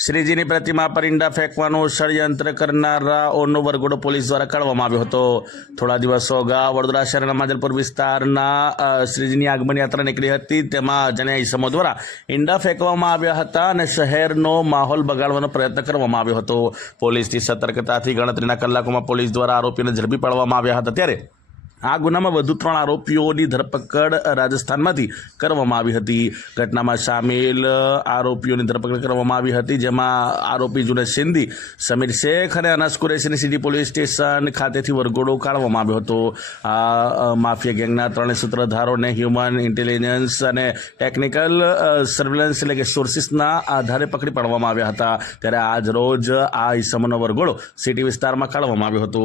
શ્રીજીની પ્રતિમા પર ઈંડા ફેંકવાનું ષડયંત્ર કરનારાઓનો વરઘોડો પોલીસ દ્વારા કાઢવામાં આવ્યો હતો. થોડા દિવસો અગાઉ વડોદરા શહેરના માધલપુર વિસ્તારના શ્રીજીની આગમન યાત્રા નીકળી હતી. તેમાં અજાણ્યા ઈસમો દ્વારા ઈંડા ફેંકવામાં આવ્યા હતા અને શહેરનો માહોલ બગાડવાનો પ્રયત્ન કરવામાં આવ્યો હતો. પોલીસની સતર્કતાથી ગણતરીના કલાકોમાં પોલીસ દ્વારા આરોપીને ઝડપી પાડવામાં આવ્યા હતા. ત્યારે આ ગુનામાં વધુ ત્રણ આરોપીઓની ધરપકડ રાજસ્થાનમાંથી કરવામાં આવી હતી. ઘટનામાં સામેલ આરોપીઓની ધરપકડ કરવામાં આવી હતી, જેમાં આરોપી જુનેદ સિંધી, સમીર શેખ અને અનાસ કુરેશીની સિટી પોલીસ સ્ટેશન ખાતેથી વરઘોડો કાઢવામાં આવ્યો હતો. આ માફિયા ગેંગના ત્રણેય સૂત્રધારોને હ્યુમન ઇન્ટેલિજન્સ અને ટેકનિકલ સર્વેલન્સ એટલે કે સોર્સિસના આધારે પકડી પાડવામાં આવ્યા હતા. ત્યારે આજ રોજ આ ઇસમનો વરઘોડો સિટી વિસ્તારમાં કાઢવામાં આવ્યો હતો.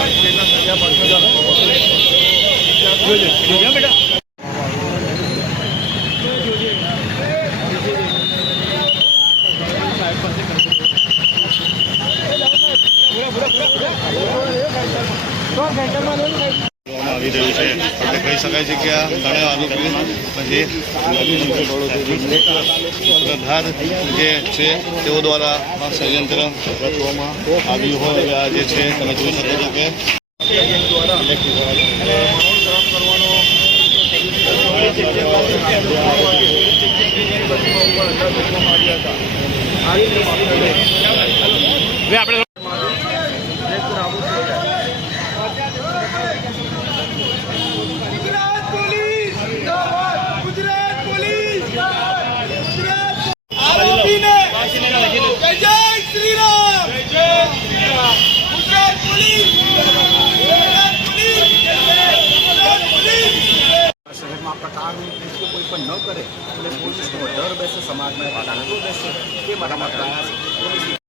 આવી રહ્યું છે એટલે કહી શકાય છે કે આ પછી સૂત્રધાર જે છે તેઓ દ્વારા આ ષડયંત્ર રચવામાં આવ્યું હોય આ જે છે તમે જોઈ શકો છો કે ગુજરાત પણ ન કરે એટલે પોલીસનો ડર બેસે સમાજમાં ડાંગો બેસે. તે મારા પ્રયાસ પોલીસ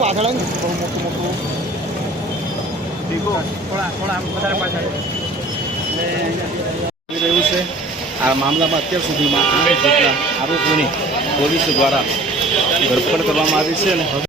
પાછળ બહુ મોટું મોટું થોડા થોડા વધારે પાછળ. આવી રહ્યું છે. આ મામલામાં અત્યાર સુધીમાં આઠ જેટલા આરોપીઓની પોલીસ દ્વારા ધરપકડ કરવામાં આવી છે અને